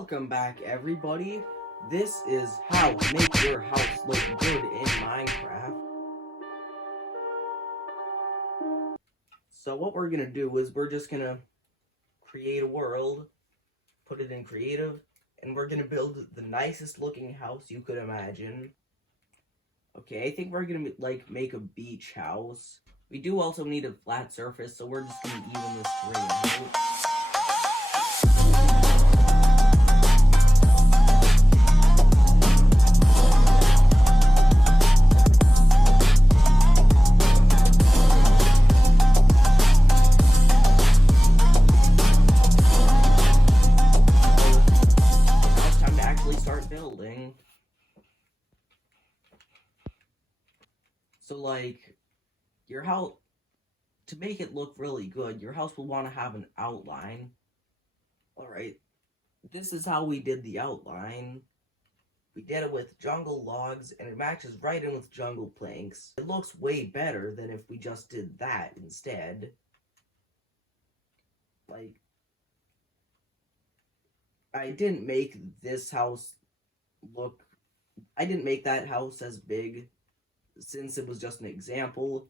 Welcome back, everybody. This is how to make your house look good in Minecraft. So what we're gonna do is we're just gonna create a world, put it in creative, and we're gonna build the nicest looking house you could imagine. Okay, I think we're gonna make a beach house. We do also need a flat surface, so we're just gonna even this terrain out. Building. So your house, to make it look really good, your house will want to have an outline. Alright, this is how we did the outline. We did it with jungle logs and it matches right in with jungle planks. It looks way better than if we just did that instead. I didn't make this house I didn't make that house as big since it was just an example,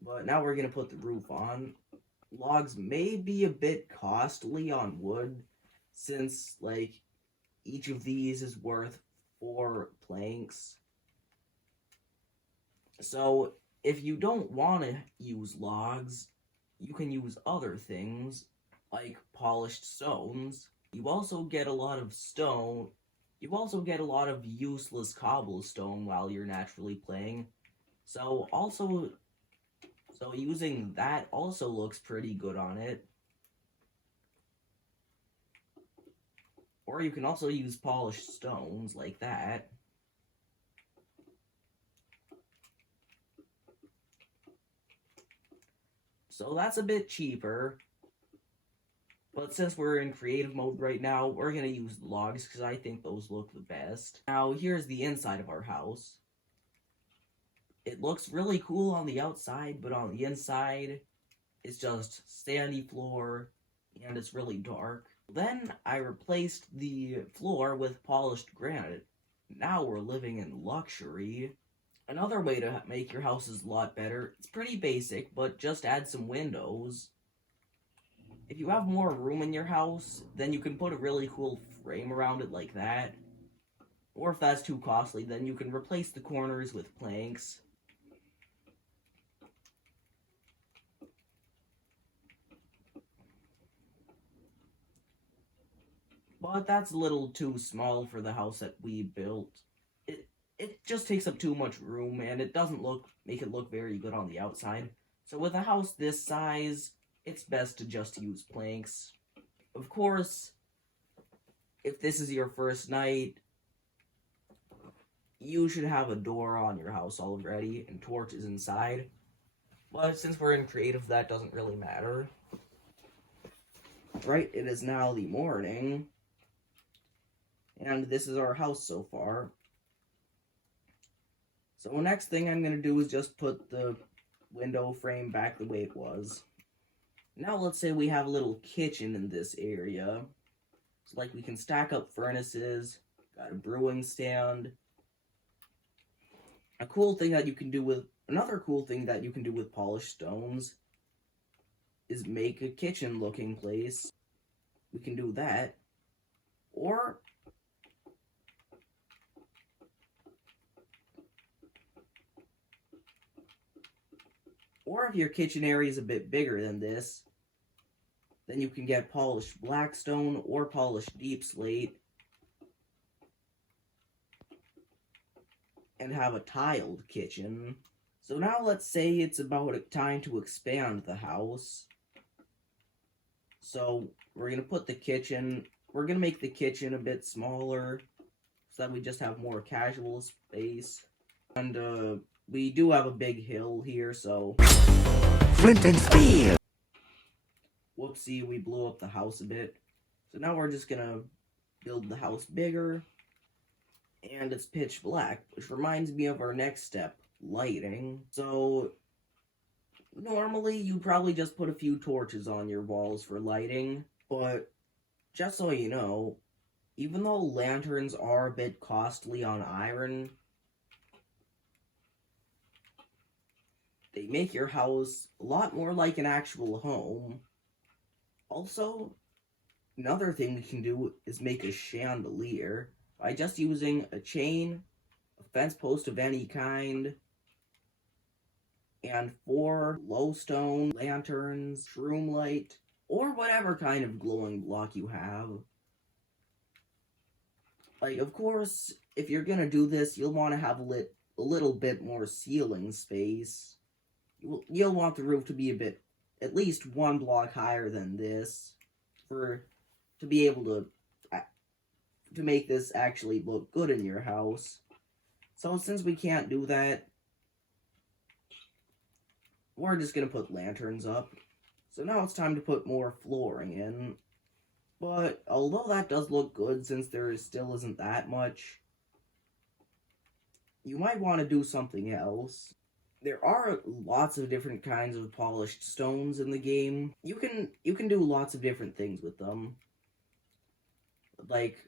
but now we're gonna put the roof on. Logs may be a bit costly on wood since each of these is worth 4 planks. So if you don't want to use logs, you can use other things like polished stones. You also get a lot of stone. You also get a lot of useless cobblestone while you're naturally playing. So using that also looks pretty good on it. Or you can also use polished stones like that. So that's a bit cheaper. But since we're in creative mode right now, we're going to use logs because I think those look the best. Now, here's the inside of our house. It looks really cool on the outside, but on the inside, it's just sandy floor, and it's really dark. Then I replaced the floor with polished granite. Now we're living in luxury. Another way to make your houses a lot better, it's pretty basic, but just add some windows. If you have more room in your house, then you can put a really cool frame around it like that. Or if that's too costly, then you can replace the corners with planks. But that's a little too small for the house that we built. It just takes up too much room, and it doesn't make it look very good on the outside. So with a house this size, it's best to just use planks. Of course, if this is your first night, you should have a door on your house already and torches inside. But since we're in creative, that doesn't really matter. Right, it is now the morning. And this is our house so far. So next thing I'm going to do is just put the window frame back the way it was. Now let's say we have a little kitchen in this area. So we can stack up furnaces, got a brewing stand. Another cool thing that you can do with polished stones is make a kitchen looking place. We can do that. Or if your kitchen area is a bit bigger than this, then you can get polished blackstone or polished deep slate and have a tiled kitchen. So now let's say it's about time to expand the house. So we're going to make the kitchen a bit smaller so that we just have more casual space. And we do have a big hill here, so flint and steel. Whoopsie, we blew up the house a bit. So now we're just gonna build the house bigger. And it's pitch black, which reminds me of our next step, lighting. So normally you probably just put a few torches on your walls for lighting, but just so you know, Even though lanterns are a bit costly on iron, they make your house a lot more like an actual home. Also, another thing we can do is make a chandelier by just using a chain, a fence post of any kind, and 4 glowstone lanterns, shroom light, or whatever kind of glowing block you have. Like, of course, if you're gonna do this, you'll want to have a little bit more ceiling space. You'll want the roof to be at least 1 block higher than this, to be able to make this actually look good in your house. So since we can't do that, we're just gonna put lanterns up. So now it's time to put more flooring in. But although that does look good, since there still isn't that much, you might want to do something else. There are lots of different kinds of polished stones in the game. You can do lots of different things with them. Like,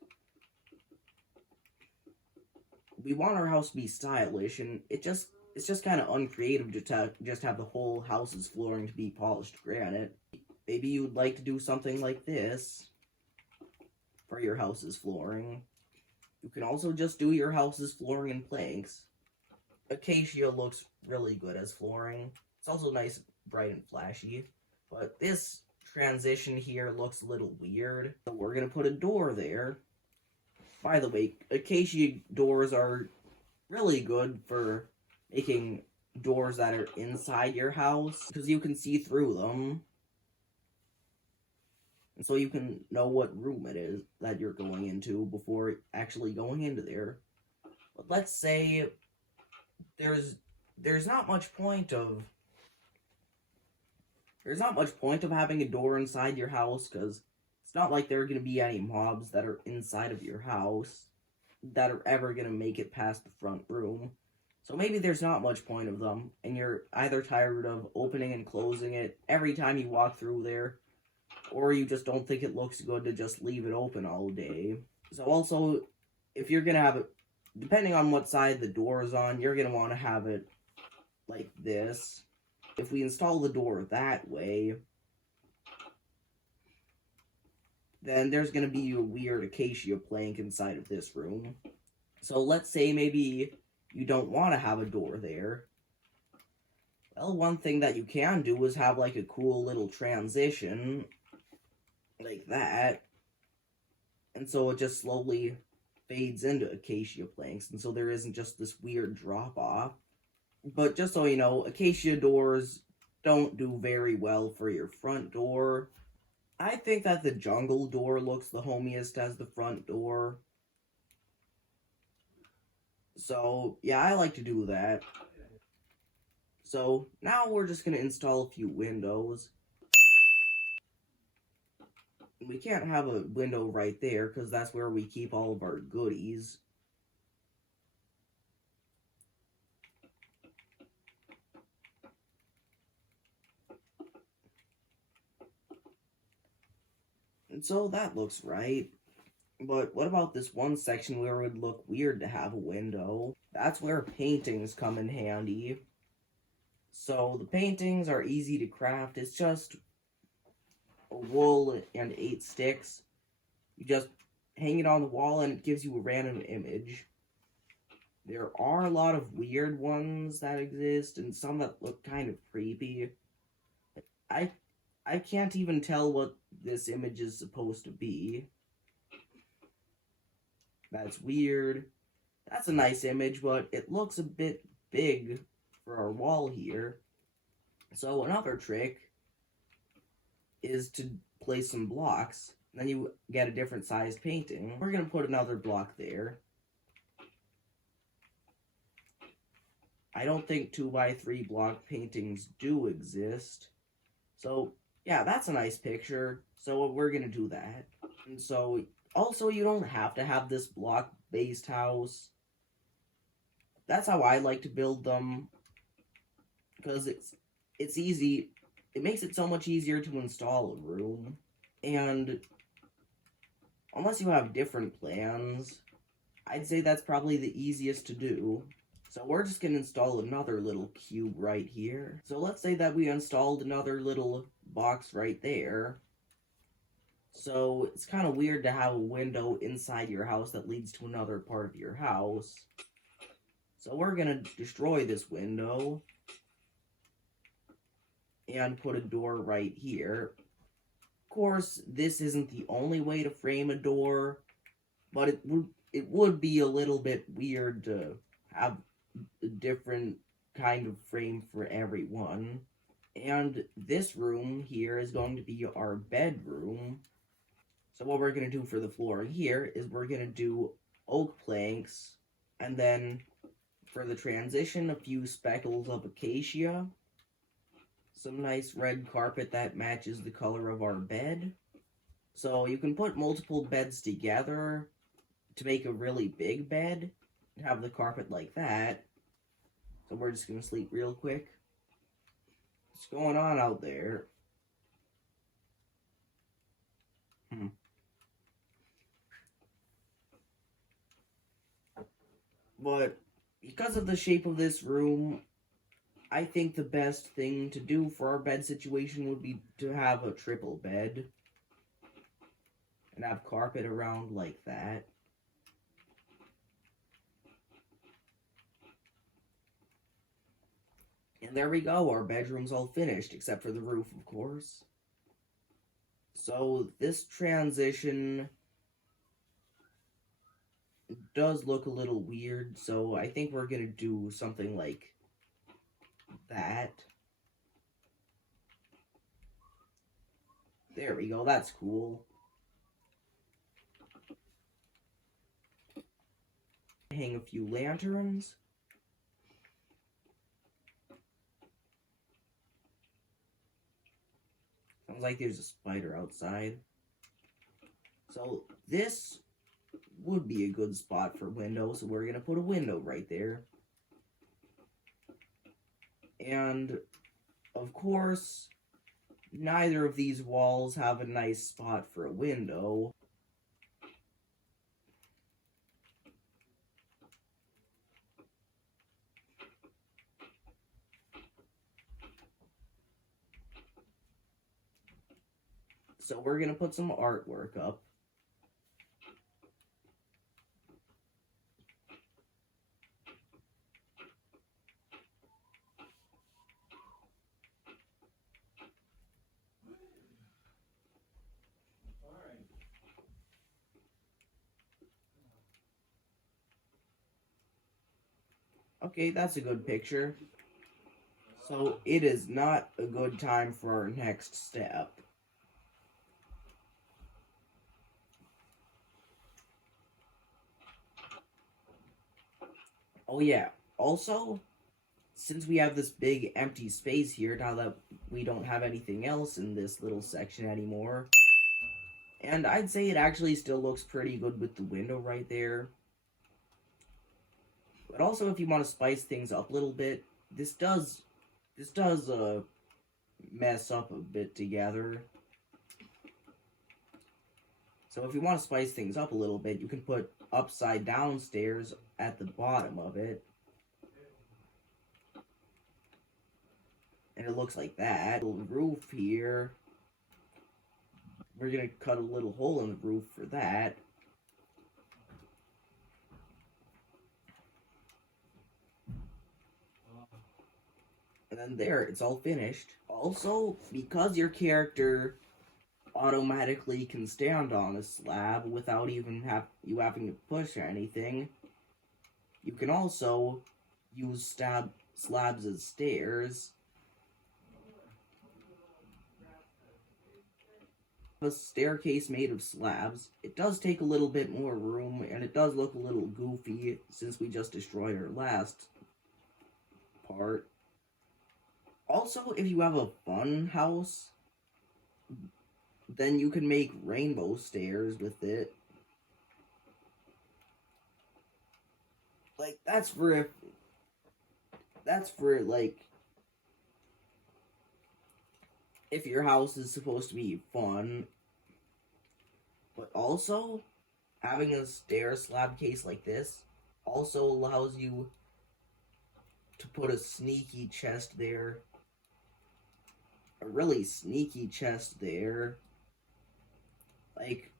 we want our house to be stylish, and it's just kind of uncreative to just have the whole house's flooring to be polished granite. Maybe you'd like to do something like this for your house's flooring. You can also just do your house's flooring in planks. Acacia looks really good as flooring. It's also nice, bright, and flashy. But this transition here looks a little weird. So we're gonna put a door there. By the way, acacia doors are really good for making doors that are inside your house, because you can see through them. And so you can know what room it is that you're going into before actually going into there. But let's say there's not much point of having a door inside your house, because it's not like there are going to be any mobs that are inside of your house that are ever going to make it past the front room. So maybe there's not much point of them, and you're either tired of opening and closing it every time you walk through there, or you just don't think it looks good to just leave it open all day. So also, if you're going to have it, depending on what side the door is on, you're going to want to have it like this. If we install the door that way, then there's going to be a weird acacia plank inside of this room. So let's say maybe you don't want to have a door there. Well, one thing that you can do is have like a cool little transition like that. And so it just slowly fades into acacia planks, and so there isn't just this weird drop off. But just so you know, acacia doors don't do very well for your front door. I think that the jungle door looks the homiest as the front door. So, yeah, I like to do that. So, now we're just going to install a few windows. We can't have a window right there, because that's where we keep all of our goodies. And so that looks right. But what about this one section where it would look weird to have a window? That's where paintings come in handy. So the paintings are easy to craft. It's just wool and 8 sticks. You just hang it on the wall and it gives you a random image. There are a lot of weird ones that exist, and some that look kind of creepy. I can't even tell what this image is supposed to be. That's weird. That's a nice image, but it looks a bit big for our wall here. So another trick is to place some blocks. Then you get a different sized painting. We're going to put another block there. I don't think 2x3 block paintings do exist. So, yeah, that's a nice picture. So we're going to do that. And so, also, you don't have to have this block-based house. That's how I like to build them. Because it's easy. It makes it so much easier to install a room. And unless you have different plans, I'd say that's probably the easiest to do. So we're just going to install another little cube right here. So let's say that we installed another little box right there. So it's kind of weird to have a window inside your house that leads to another part of your house. So we're going to destroy this window and put a door right here. Of course, this isn't the only way to frame a door, but it would be a little bit weird to have a different kind of frame for everyone. And this room here is going to be our bedroom. So what we're going to do for the floor here is we're going to do oak planks, and then for the transition, a few speckles of acacia, some nice red carpet that matches the color of our bed. So you can put multiple beds together to make a really big bed and have the carpet like that. So we're just going to sleep real quick. What's going on out there? But because of the shape of this room, I think the best thing to do for our bed situation would be to have a triple bed and have carpet around like that. And there we go, our bedroom's all finished, except for the roof, of course. So this transition does look a little weird, so I think we're gonna do something like that. There we go, that's cool. Hang a few lanterns. Sounds like there's a spider outside. So this would be a good spot for windows, so we're going to put a window right there. And, of course, neither of these walls have a nice spot for a window. So we're going to put some artwork up. Okay, that's a good picture. So it is not a good time for our next step. Oh yeah, also, since we have this big empty space here, now that we don't have anything else in this little section anymore, and I'd say it actually still looks pretty good with the window right there. But also, if you want to spice things up a little bit, this does mess up a bit together. So if you want to spice things up a little bit, you can put upside down stairs at the bottom of it. And it looks like that. Little roof here. We're going to cut a little hole in the roof for that. And then there, it's all finished. Also, because your character automatically can stand on a slab without even having to push or anything, you can also use slabs as stairs. A staircase made of slabs. It does take a little bit more room, and it does look a little goofy since we just destroyed our last part. Also, if you have a fun house, then you can make rainbow stairs with it. Like, that's for like, if your house is supposed to be fun. But also, having a stair slab case like this also allows you to put a sneaky chest there. A really sneaky chest there. Like,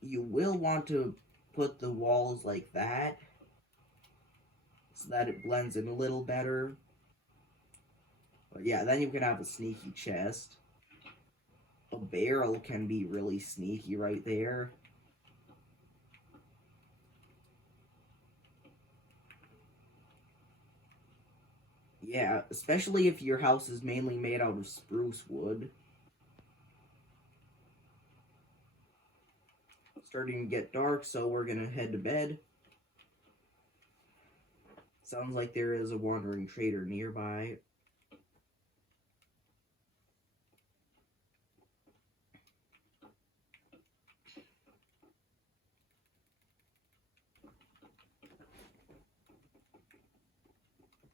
you will want to put the walls like that so that it blends in a little better. But yeah, then you can have a sneaky chest. A barrel can be really sneaky right there. Yeah, especially if your house is mainly made out of spruce wood. Starting to get dark, so we're gonna head to bed. Sounds like there is a wandering trader nearby.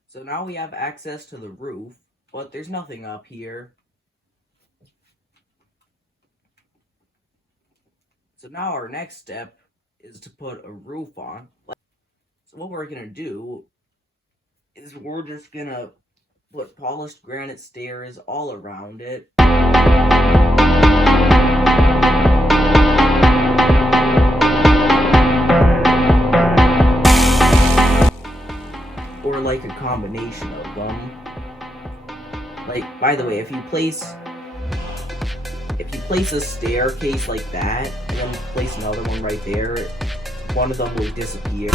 So now we have access to the roof, but there's nothing up here. So now our next step is to put a roof on. So what we're gonna do is we're just gonna put polished granite stairs all around it. Or like a combination of them. Like, by the way, if you place a staircase like that, and then place another one right there, one of them will disappear.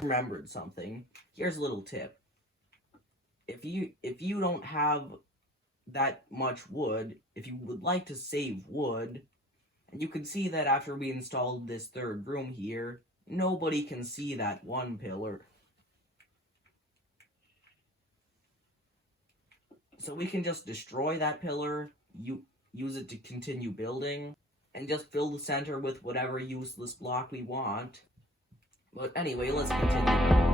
Remembered something. Here's a little tip. If you don't have that much wood, if you would like to save wood, and you can see that after we installed this third room here, nobody can see that one pillar. So we can just destroy that pillar, use it to continue building, and just fill the center with whatever useless block we want. But anyway, let's continue.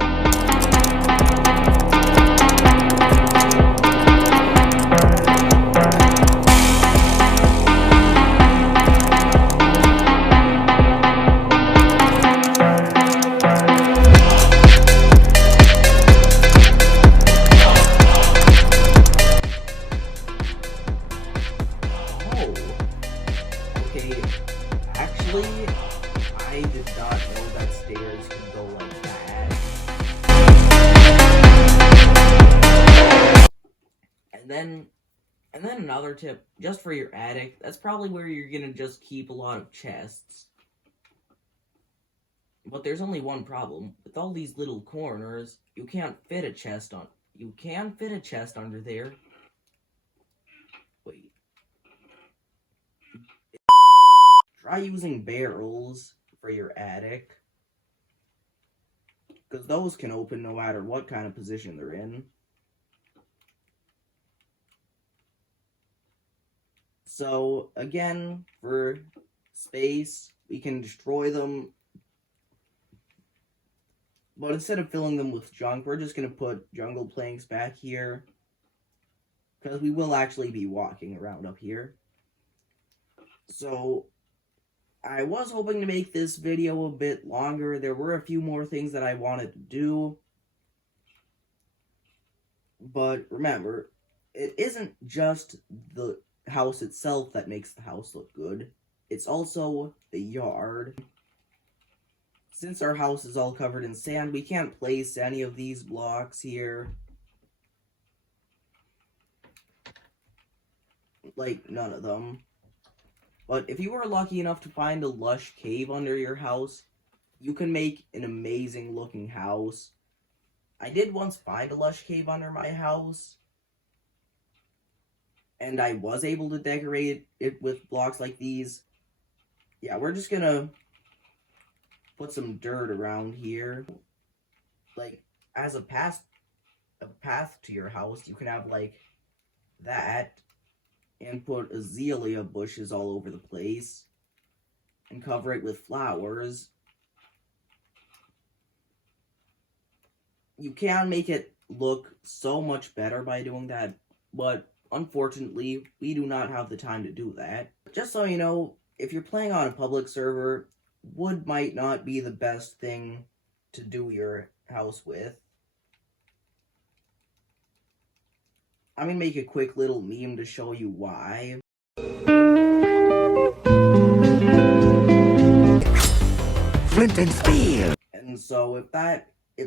Actually, I did not know that stairs could go like that. And then another tip, just for your attic, that's probably where you're gonna just keep a lot of chests. But there's only one problem. With all these little corners, you can't fit a chest on. You can fit a chest under there. Wait. Try using barrels for your attic, because those can open no matter what kind of position they're in. So, again, for space, we can destroy them, but instead of filling them with junk, we're just going to put jungle planks back here, because we will actually be walking around up here. So, I was hoping to make this video a bit longer. There were a few more things that I wanted to do. But remember, it isn't just the house itself that makes the house look good. It's also the yard. Since our house is all covered in sand, we can't place any of these blocks here. Like, none of them. But if you are lucky enough to find a lush cave under your house, you can make an amazing looking house. I did once find a lush cave under my house, and I was able to decorate it with blocks like these. Yeah, we're just gonna put some dirt around here. Like, as a path to your house, you can have like that. And put azalea bushes all over the place. And cover it with flowers. You can make it look so much better by doing that, but unfortunately, we do not have the time to do that. Just so you know, if you're playing on a public server, wood might not be the best thing to do your house with. I'm gonna make a quick little meme to show you why. Flint and steel! And so if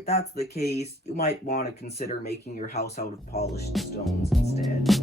that's the case, you might want to consider making your house out of polished stones instead.